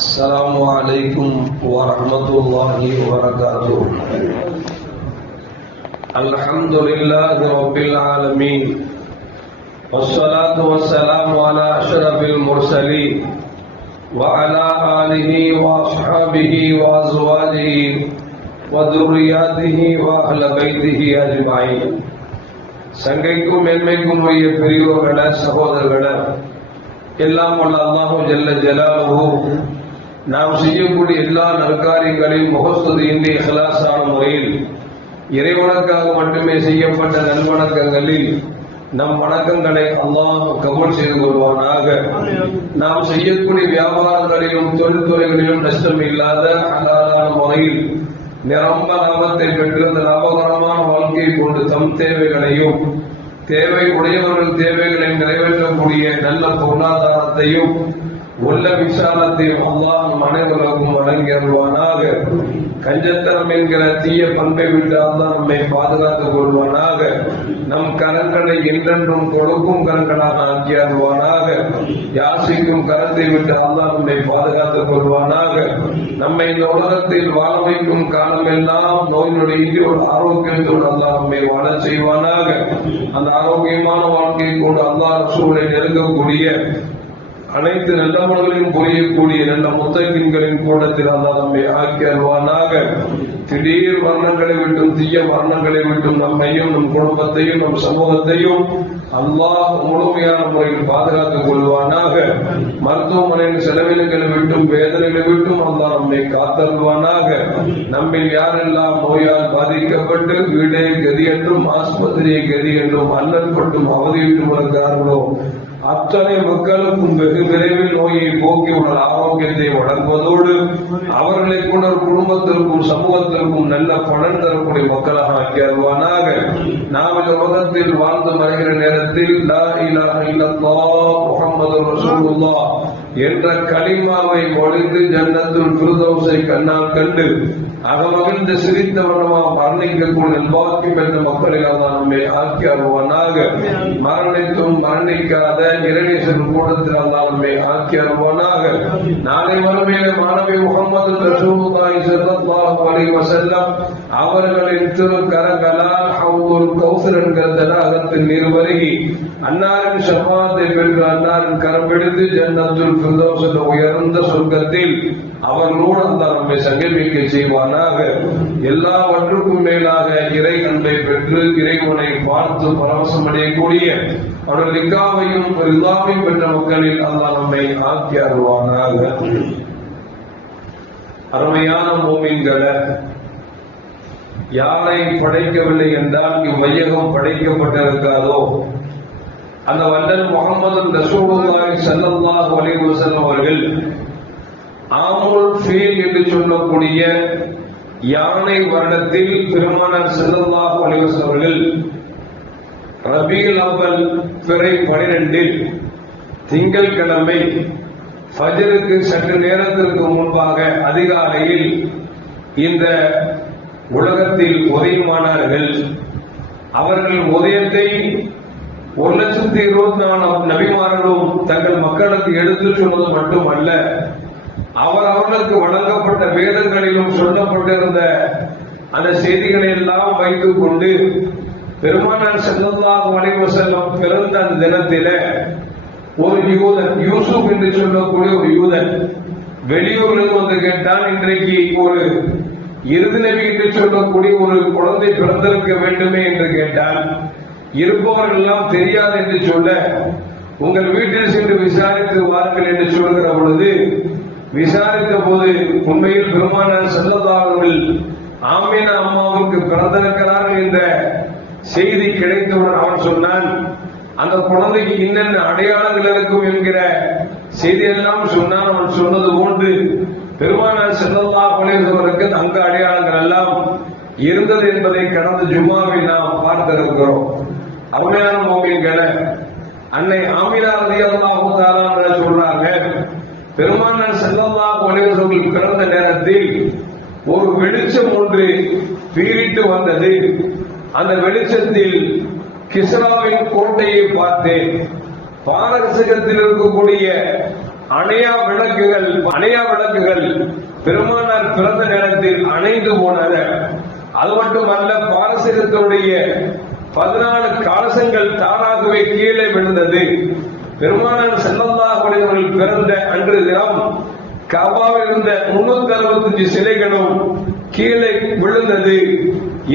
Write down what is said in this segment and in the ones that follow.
السلام عليكم ورحمة الله وبركاته. الحمد لله رب العالمين، والصلاة والسلام على أشرف المرسلين وعلى آله وأصحابه وأزواجه وذرياته وأهل بيته أجمعين. சங்கைக்கும் மேன்மைக்கும் உரிய பெரியோர்கள சகோதரர்கள, எல்லாம் வல்ல அல்லாஹு ஜல்ல ஜலாலுஹு நாம் செய்யக்கூடிய எல்லா நற்காரியங்களின் முகஸ்துதியின்றி இஹ்லாஸான முறையில் இறைவனுக்காக மட்டுமே செய்யப்பட்ட நல்வணக்கங்களில் நம் வணக்கங்களை அல்லாஹ் கபூல் செய்து கொள்வானாக. நாம் செய்யக்கூடிய வியாபாரங்களிலும் தொழில்துறைகளிலும் நஷ்டம் இல்லாத ஹலாலான முறையில் நிரம்ப லாபத்தை பெற்று அந்த லாபகரமான வாழ்க்கையை கொண்டு தம் தேவைகளையும் தேவை உடையவர்கள் தேவைகளை நிறைவேற்றக்கூடிய நல்ல பொருளாதாரத்தையும் உள்ள விசாலத்தையும் அல்லாஹ் நம் அனைவருக்கும் வழங்கி அருள்வானாக. கஞ்சத்தனம் என்கிற தீய பண்பை விட்டு அல்லாஹ் நம்மை பாதுகாத்துக் கொள்வானாக. நம் கரங்களை என்றென்றும் கொடுக்கும் கரங்களாக ஆக்கி அருள்வானாக. யாசிக்கும் கரத்தை விட்டு அல்லாஹ் நம்மை பாதுகாத்துக் கொள்வானாக. நம்மை இந்த உலகத்தில் வாழ வைக்கும் காலமெல்லாம் நோய் நொடியின்றி ஒரு ஆரோக்கியத்தோடு அல்லாஹ் நம்மை வாழ செய்வானாக. அந்த ஆரோக்கியமான வாழ்க்கையை கொண்டு அல்லாஹ் ரசூலை நெருங்கக்கூடிய அனைத்து நல்லவர்களையும் புரியக்கூடிய நல்ல முத்தகின்களின் கூட்டத்தில் அல்லாஹ் நம்மை ஆக்கி அருள்வானாக. திடீர் மரணங்களை விட்டும் தீய மரணங்களை விட்டும் நம்மையும் நம் குடும்பத்தையும் நம் சமூகத்தையும் அல்லாஹ் முழுமையான முறையில் பாதுகாத்துக் கொள்வானாக. மருத்துவமனையின் செலவினங்களை விட்டும் வேதனைகளை விட்டும் அல்லாஹ் நம்மை காத்தருள்வானாக. நம்மில் யாரெல்லாம் நோயால் பாதிக்கப்பட்டு வீடே கதி என்றும் ஆஸ்பத்திரியை கதி என்றும் அல்லல் பட்டும் அவதியிட்டு வருகிறார்களோ அத்தனை மக்களுக்கும் வெகு விரைவில் நோயை போக்கி உள்ள ஆரோக்கியத்தை வழங்குவதோடு அவர்களை கொண்ட குடும்பத்திற்கும் சமூகத்திற்கும் நல்ல பலன் தரக்கூடிய மக்களாக ஆக்கி அருள்வானாக. நாம் இந்த உலகத்தில் வாழ்ந்து மறைகிற நேரத்தில் லா இலாஹ இல்லல்லாஹ் முஹம்மது ரசூலுல்லாஹ் என்ற கலிமாவை ஒழித்து ஜன்னத்துல் ஃபிர்தௌஸை கண்ணால் கண்டு அகமகிழ்ந்து சிரித்த வண்ணமாக மரணிக்கக்கூடிய நல்வாக்கியம் என்ற மக்களை அல்லாஹ் நம்மை ஆக்கி அருள்வானாக. மரணித்தும் மரணிக்காத இறைநேசர் கூடத்தில் அல்லாஹ் நம்மை ஆக்கி அருள்வானாக. நாளை மறுமையிலே மாணவி முஹம்மது ரசூலுல்லாஹி ஸல்லல்லாஹு அலைஹி வஸல்லம் அவர்களின் திருக்கரங்களால் ஹவுதுல் கௌசர் என்கிற தடாகத்தில் நீர் வருகி அன்னாரின் ஷஃபாத்தை பெற்று அன்னாரின் கரம் பிடித்து ஜன்னத்துல் ஃபிர்தௌஸ் என்ற உயர்ந்த சொர்க்கத்தில் அவர்களோடு அல்லாஹ் நம்மை சங்கமிக்க செய்வானாக. எல்லாவற்றுக்கும் மேலாக இறை அன்பை பெற்று இறைவனை பார்த்து பரவசம் அடையக்கூடிய அவர்கள் லிக்காவையும் ரிதாவையும் பெற்ற மக்களில் அல்லாஹ் நம்மை ஆக்கி அருள்வானாக. அருமையான மோமீன்களை, யாரை படைக்கவில்லை என்றால் இவ்வையகம் படைக்கப்பட்டிருக்காதோ அந்த வல்லல் முஹம்மது ரசூலுல்லாஹி ஸல்லல்லாஹு அலைஹி வஸல்லம் அவர்கள் ஆமுல் ஃபீல் என்று சொல்லக்கூடிய யானை வருடத்தில் பெருமானார் ஸல்லல்லாஹு அலைஹி வஸல்லம் அவர்கள் ரபீஉல் அவ்வல் பிறை 12 திங்கட்கிழமை ஃபஜ்ருக்கு சற்று நேரத்திற்கு முன்பாக அதிகாலையில் இந்த உலகத்தில் உதயமானார்கள். அவர்கள் உதயத்தை 124 நபிமார்களும் தங்கள் மக்களுக்கு எடுத்துச் சொன்னது மட்டுமல்ல, அவர்களுக்கு வழங்கப்பட்ட வேதங்களிலும் சொல்லப்பட்டிருந்த அந்த செய்திகளை எல்லாம் வைத்துக் கொண்டு பெருமானார் ஸல்லல்லாஹு அலைஹி வஸல்லம் பிறந்த அந்த தினத்தில ஒரு யூதன், யூசுப் என்று சொல்லக்கூடிய ஒரு யூதன் வெளியூரில் வந்து கேட்டான், இன்றைக்கு ஒரு இறுதி நபி என்று சொல்லக்கூடிய ஒரு குழந்தை பிறந்திருக்க வேண்டுமே என்று கேட்டான். இருப்பவர்கள் எல்லாம் தெரியாது என்று சொல்ல, உங்கள் வீட்டில் சென்று விசாரித்து வாருங்கள் என்று சொல்கிற பொழுது விசாரித்த போது உண்மையில் பெருமானார் ஸல்லல்லாஹு அலைஹி வஸல்லம் ஆமீனா அம்மாவுக்கு பிறந்திருக்கிறார்கள் என்ற செய்தி கிடைத்தவுடன் அவன் சொன்னான், அந்த குழந்தைக்கு இன்னென்ன அடையாளங்கள் இருக்கும் என்கிற செய்தியெல்லாம் சொன்னான். அவன் சொன்னது போன்று பெருமானார் ஸல்லல்லாஹு அலைஹி வஸல்லம் அங்க அடையாளங்கள் எல்லாம் இருந்தது என்பதை கடந்த ஜும்மாவில் நாம் பார்த்திருக்கிறோம். அருமையான மோமீன்களை, அன்னை ஆமினா ரலியல்லாஹு தஆலா அன்ஹா சொல்றாங்க, பெருமானார் ஸல்லல்லாஹு அலைஹி வஸல்லம் பிறந்த நேரத்தில் ஒரு வெளிச்சம் ஒன்று பீரிட்டு வந்தது. அந்த வெளிச்சத்தில் கிஸ்ராவின் கோட்டையை பார்த்தேன். பாரசீகத்தில் இருக்கக்கூடிய அணையா விளக்குகள் விளக்குகள் பெருமானார் பிறந்த நேரத்தில் அணைந்து போனன. அது மட்டுமல்ல, பாரசீகத்தினுடைய 14 கலசங்கள் தானாகவே கீழே விழுந்தது. பெருமானார் ஸல்லல்லாஹு அலைஹி வஸல்லம் பிறந்த அன்று தினம் கஅபாவில் இருந்த 365 சிலைகளும் கீழே விழுந்தது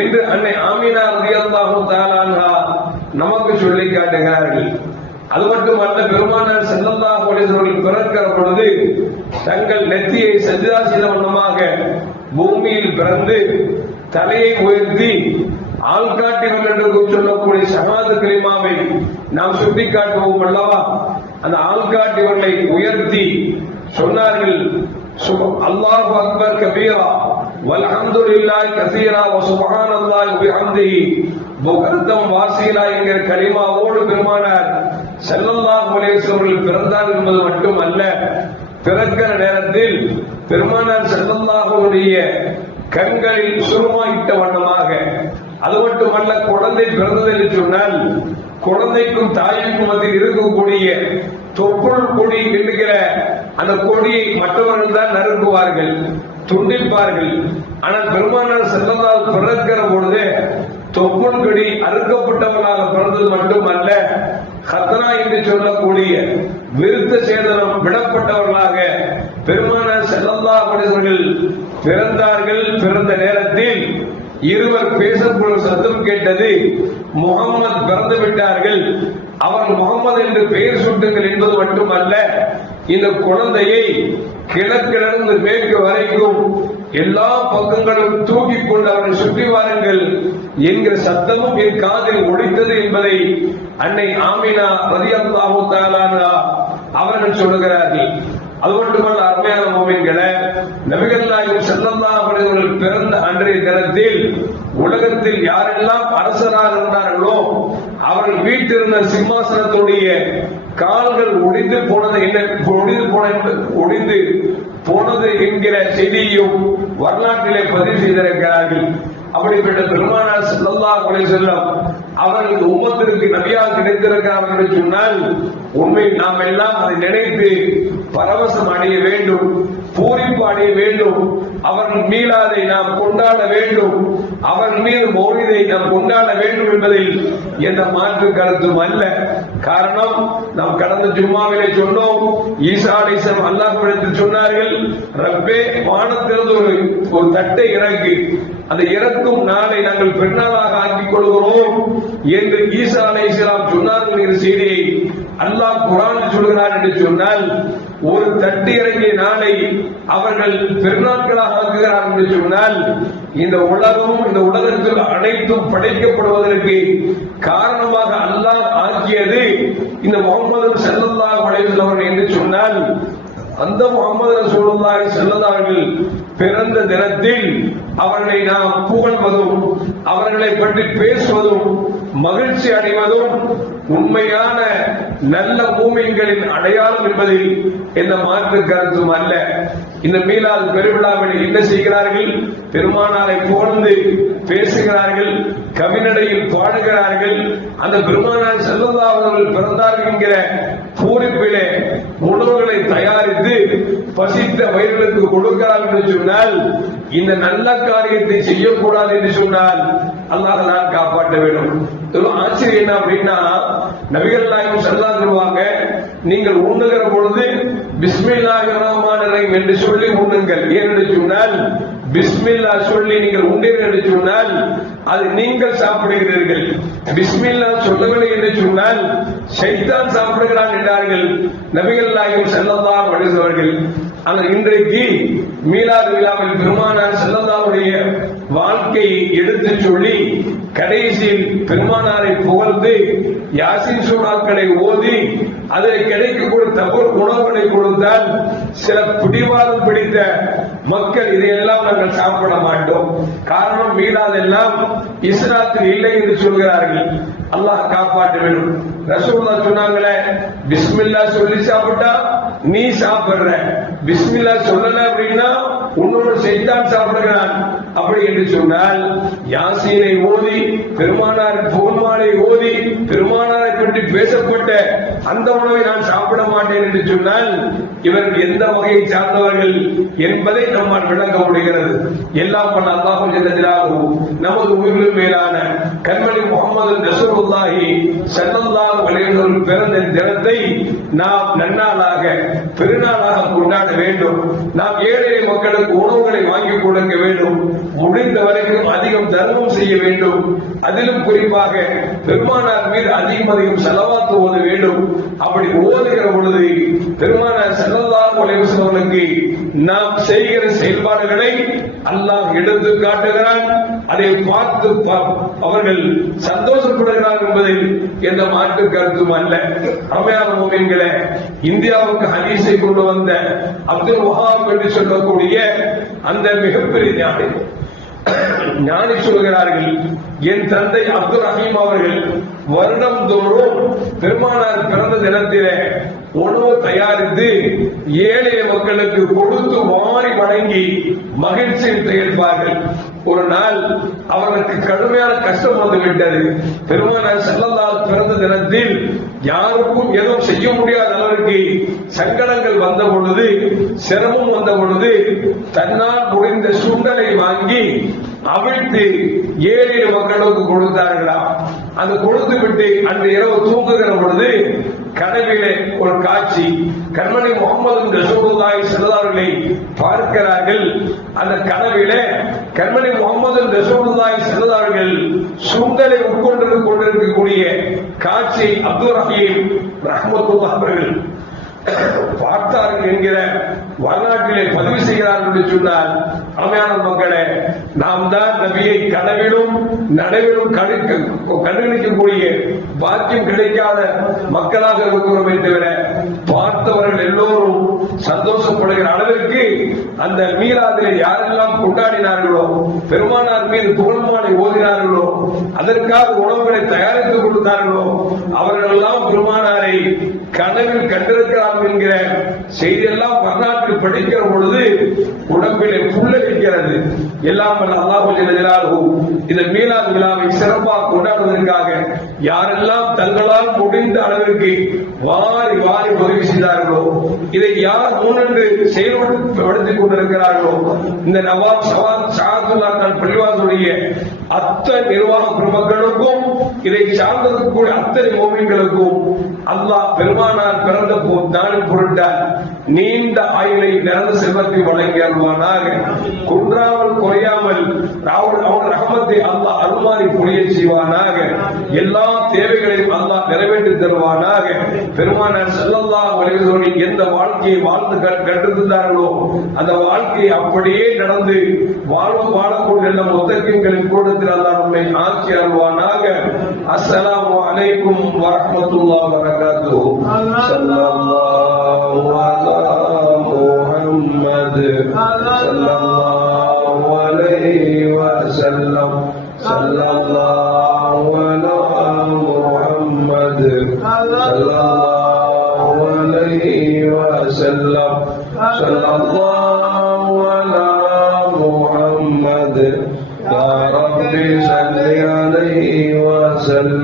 என்று அன்னை ஆமினா ரலியல்லாஹு தஆலா அன்ஹா நமக்கு சொல்லி காட்டுகிறார்கள். அது மட்டுமல்ல, பெருமானார் ஸல்லல்லாஹு அலைஹி வஸல்லம் பிறக்கிற பொழுது தங்கள் நெத்தியை சஜ்தா செய்த வண்ணமாக பூமியில் பிறந்து தலையை உயர்த்தி ஆள்காட்டிகள் என்று சொல்லக்கூடிய ஷஹாதத் கலிமாவை நாம் சுட்டிக்காட்டுவோம் அல்லவா. அந்த ஆள்காட்டியவர்களை உயர்த்தி சொன்னார்கள், அல்லாஹு அக்பர் கபீரா வல்ஹம்துலில்லாஹி கஸீரா வ சுப்ஹானல்லாஹி பிஹம்திஹி புக்ரத்தம் வாசீலா என்கிற கலிமாவோடு பெருமானார் ஸல்லல்லாஹு அலைஹி வஸல்லம் பிறந்தார் என்பது மட்டுமல்ல, பிறக்கிற நேரத்தில் பெருமானார் ஸல்லல்லாஹு அலைஹி கண்களில் சுருமாயிட்ட வண்ணமாக, அது மட்டுமல்ல, குழந்தை பிறந்தது என்று சொன்னால் குழந்தைக்கும் தாய்க்கும் மத்தியில் இருக்கக்கூடிய தொப்புள் கொடி என்கிற அந்த கொடியை மற்றவர்கள் தான் நறுக்குவார்கள், துண்டிப்பார்கள். ஆனால் பெருமானார் ஸல்லல்லாஹு பிறக்கிற பொழுது தொப்புள் கொடி அறுக்கப்பட்டவர்களாக பிறந்தது மட்டுமல்ல, ஹத்னா என்று சொல்லக்கூடிய விருத்த சேதனம் விடப்பட்டவர்களாக பெருமானார் ஸல்லல்லாஹு அலைஹி வஸல்லம் பிறந்தார்கள். பிறந்த நேரத்தில் இருவர் பேசப்படும் சத்தம் கேட்டது. முகமது பிறந்து விட்டார்கள், அவர் முகமது என்று பெயர் சூட்டுங்கள் என்பது மட்டுமல்ல, இந்த குழந்தையை கிழக்கிலிருந்து மேற்கு வரைக்கும் எல்லா பக்கங்களும் தூக்கிக் கொண்டு அவரை சுற்றி வாருங்கள் என்கிற சத்தமும் என் காதில் ஒலித்தது என்பதை அன்னை ஆமினா ரலியல்லாஹு தஆலா அன்ஹா அவர்கள் சொல்லுகிறார்கள். அது மட்டுமல்ல, அருமையான முஃமின்களே, நபிகள் நாயகம் ஸல்லல்லாஹு அலைஹி வஸல்லம் பிறந்த அன்றைய தினத்தில் உலகத்தில் யாரெல்லாம் அரசராக இருந்தார்களோ அவர்கள் வீட்டிருந்த சிம்மாசனத்துடைய கால்கள் ஒடிந்து போனது என்கிற செய்தியும் வரலாற்றிலே பதிவு செய்திருக்கிறார்கள். அப்படிப்பட்ட பெருமானார் ஸல்லல்லாஹு அலைஹி வஸல்லம் அவர்கள் உம்மத்திற்கு நபியாக கிடைத்திருக்கிறார்கள் என்று சொன்னால் உண்மை நாம் எல்லாம் அதை நினைத்து பரவசம் அடைய வேண்டும், பூரிப்பு அடைய வேண்டும். அவர்கள் மீளாதை நாம் கொண்டாட வேண்டும், அவர்கள் மீது மௌலிதை நாம் கொண்டாட வேண்டும் என்பதில் எந்த மாற்று கருத்தும் அல்ல. காரணம், நாம் கடந்த ஜும்மாவிலே சொன்னோம், ஈசா அலைஹிஸ்ஸலாம் அல்லாஹ்விடத்தில் சொன்னார்கள், ரப்பே வானத்திலிருந்து ஒரு தட்டை இறக்கி அந்த இறக்கும் நாளை நாங்கள் பெண்ணாளாக ஆக்கிக் கொள்கிறோம் என்று ஈசா அலைஹிஸ்ஸலாம் சொன்னார்கள் என்ற செய்தியை அல்லாஹ் குர்ஆனில் சொல்கிறார் என்று சொன்னால், ஒரு தட்டு இறங்கிய நாளை அவர்கள் பெருநாட்களாக ஆக்குகிறார்கள் என்று சொன்னால், இந்த உலகமும் இந்த உலகத்தில் அனைத்தும் படைக்கப்படுவதற்கு காரணமாக அல்லாஹ் ஆக்கியது இந்த முஹம்மது ஸல்லல்லாஹு அலைஹி வஸல்லம் என்று சொன்னால், அந்த முஹம்மது ரசூலுல்லாஹி ஸல்லல்லாஹு அலைஹி வஸல்லம் பிறந்த தினத்தில் அவர்களை நாம் புகழ்வதும் அவர்களை பற்றி பேசுவதும் மகிழ்ச்சி அடைவதும் உண்மையான நல்ல மூமின்களின் அடையாளம் என்பதில் எந்த மாற்று கருத்தும் அல்ல. இந்த மீலாது பெருவிழாவில் என்ன செய்கிறார்கள்? பெருமானாரை புகழ்ந்து பேசுகிறார்கள், கவிநடையில் பாடுகிறார்கள். அந்த பெருமானார் ஸல்லல்லாஹு அலைஹி வஸல்லம் பிறந்தார்கள் என்கிற பூரிப்பிலே உணவுகளை தயாரித்து பசித்த வயிறுகளுக்கு கொடுக்கிறார்கள் என்று சொன்னால், இந்த நல்ல காரியத்தை செய்யக்கூடாது என்று சொன்னால் அல்லாஹ் நான் காப்பாற்ற வேண்டும். ஆச்சரியம் என்ன அப்படின்னா, நபிகள் நாயகம் ஸல்லல்லாஹு அலைஹி வஸல்லம் நீங்கள் உண்ணுகிற பொழுது பிஸ்மில்லாஹிர் ரஹ்மானிர் ரஹீம் என்று சொல்லி உண்ணுங்கள். ஏனென்று சொன்னால், பிஸ்மில்லா சொல்லி நீங்கள் உண்டீர்கள் என்று சொன்னால் அது நீங்கள் சாப்பிடுகிறீர்கள். பிஸ்மில்லா சொல்லவில்லை என்று சொன்னால் ஷைத்தான் சாப்பிடுகிறான் என்றார்கள் நபிகள் நாயகம் ஸல்லல்லாஹு அலைஹி வஸல்லம். ஆனால் இன்றைக்கு மீலாது விழாவில் பெருமானார் ஸல்லல்லாஹுடைய வாழ்க்கையை எடுத்து சொல்லி கடைசியில் பெருமானாரை புகழ்ந்து யாசின் சூறாக்களை ஓதி அதில் கிடைக்கக்கூடிய தபுர் உணவுகளை கொடுத்தால் சில பிடிவாதம் பிடித்த மக்கள் இதையெல்லாம் நாங்கள் சாப்பிட மாட்டோம். காரணம், மீளாதெல்லாம் இஸ்லாத்தில் இல்லை என்று சொல்கிறார்கள். அல்லாஹ் காப்பாற்ற வேண்டும். ரசூலுல்லாஹ் சொன்னாங்களே, பிஸ்மில்லா சொல்லி சாப்பிட்டா நீ சாப்பிடுற, பிஸ்மில்லா சொல்லல அப்படின்னா உன்னோட ஷைத்தான் சாப்பிடுகிறான். அப்படி என்று சொன்னால் யாசீனை ஓதி பெருமானார் புகழ்மாலை ஓதி பெருமானாரை பற்றி பேசப்பட்ட அந்த உணவை நான் சாப்பிட மாட்டேன் என்று சொன்னால் இவர் எந்த வகையை சார்ந்தவர்கள் என்பதை நம்மால் விளங்க முடிகிறது. எல்லாம் பண்ண அல்லாஹ் ஜல்லல்லாஹு நமது உயிரிலும் மேலான கண்மணி முகமது ரசூலுல்லாஹி ஸல்லல்லாஹு அலைஹி வஸல்லம் பிறந்த தினத்தை நாம் நன்னாளாக பெருநாளாக கொண்டாட வேண்டும். நாம் ஏழை மக்களுக்கு உணவுகளை வாங்கி கொடுக்க வேண்டும். முடிந்த வரைக்கும் அதிகம் தர்மம் செய்ய வேண்டும். அதிலும் குறிப்பாக பெருமானார் மீது அதிகம் செலவாத்து ஓத வேண்டும். அப்படி ஓதுகிற பொழுது பெருமானார் ஸல்லல்லாஹு அலைஹி வஸல்லம் நாம் செய்கிற செயல்பாடுகளை அல்லாஹ் எடுத்து காட்டுகிறான். அதை பார்த்து அவர்கள் சந்தோஷப்படுகிறார் என்பதில் எந்த மாற்று கருத்தும் அல்ல. அருமையான முஃமின்களே, இந்தியாவுக்கு ஹதீஸை கொண்டு வந்த அப்துல் வஹாப் என்று சொல்லக்கூடிய அந்த மிகப்பெரிய ஞானி சொல்கிறார்கள், என் தந்தை அப்துல் ரஹீம் அவர்கள் வருடம் தோறும் பெருமானார் பிறந்த தினத்திலே உணவு தயாரித்து ஏழை மக்களுக்கு கொடுத்து வாரி வழங்கி மகிழ்ச்சியில் திகழ்ப்பார்கள். ஒரு நாள் அவர்களுக்கு கடுமையான கஷ்டம் வந்துவிட்டது. பெருமானார் ஸல்லல்லாஹு பிறந்த தினத்தில் யாருக்கும் எதுவும் செய்ய முடியாத அளவிற்கு சங்கடங்கள் வந்த பொழுது, சிரமம் வந்த பொழுது தன்னால் முடிந்த சுண்டலை வாங்கி அவிழ்த்து ஏழை மக்களுக்கு கொடுத்தார்களா. அது கொடுத்து விட்டு அன்று இரவு தூங்குகிற பொழுது கனவிலே ஒரு காட்சி, கண்மணி முகமது ரசூலுல்லாஹி ஸல்லல்லாஹு அலைஹி பார்க்கிறார்கள். அந்த கனவிலே கண்மணி முகமது ரசூலுல்லாஹி ஸல்லல்லாஹு அலைஹி சுண்டலை கொண்டிருக்கக்கூடிய காட்சி அப்துல் ரஹீம் ரஹ்மத்துல்லாஹி அவர்கள் பார்த்தார்கள் என்கிற வரலாற்றிலே பதிவு செய்கிறார்கள் என்று சொன்னால், அமையான மக்களே, நாம் தான் நபியை கனவிலும் நனவிலும் கண்டுகளிக்கக்கூடிய பாக்கியம் கிடைக்காத மக்களாக இருக்கிறோமே தவிர பார்த்தவர்கள் எல்லோரும் சந்தோஷப்படுகிற அளவிற்கு அந்த மீலாதிலே யாரெல்லாம் கொண்டாடினார்களோ, பெருமானார் மீது புகழ்மாலை ஓதினார்களோ, அதற்காக உணவுகளை தயாரித்துக் கொடுத்தார்களோ, அவர்கள் எல்லாம் பெருமானாரை கனவில் கண்டிருக்கிறார்கள் என்கிற செய்தியெல்லாம் வரலாற்றில் படிக்கிற பொழுது உடம்பிலே புல்லரிக்கிறது. எல்லாம் அல்லாஹ் ஜல்லல்லாஹு இந்த மீலாத் விழாவை சிறப்பாக கொண்டாடுவதற்காக யாரெல்லாம் தங்களால் முடிந்த அளவிற்கு வாரி வாரி உதவி செய்தார்களோ, இதை யார் முன்னின்று செயல்படுத்திக் கொண்டிருக்கிறார்களோ, இந்த நவாப் ஷாதுல்லா கான் பள்ளிவாசலுடைய அத்தனை நிர்வாக பெருமக்களுக்கும் இதை சார்ந்திருக்கக்கூடிய அத்தனை மோமின்களுக்கும் அல்லாஹ் பெருமானார் பிறந்த தானின் பொருட்டால் நீண்ட ஆயுளை நிறந்த செல்வத்தை வழங்கி அருள்வானாக. குன்றாமல் குறையாமல் அவன் ரஹமத்தை அல்லாஹ் அருள்மாறி புரிய செய்வானாக. எல்லா தேவைகளையும் அல்லாஹ் நிறைவேற்றி தருவானாக. பெருமானார் ஸல்லல்லாஹு அலைஹி வஸல்லம் எந்த வாழ்க்கையை வாழ்ந்து கற்றிருந்தார்களோ அந்த வாழ்க்கையை அப்படியே நடந்து வாழக்கூடிய எல்லா முத்தகீன்களின் கூட்டத்தில் அல்லாஹ் நம்மை ஆக்கி அருள்வானாக. அஸ்ஸலாமு அலைக்கும் வரஹ்மத்துல்லாஹி வபரகாத்துஹு. ஸல்லல்லாஹு அலா முஹம்மத் ஸல்லல்லாஹு அலைஹி வஸல்லம். ஸல்லல்லாஹு அலா முஹம்மத் ஸல்லல்லாஹு அலைஹி வஸல்லம். ஸல்லல்லாஹு அலா முஹம்மத் யா ரப்பி ஸல்லி அலைஹி வஸல்லம்.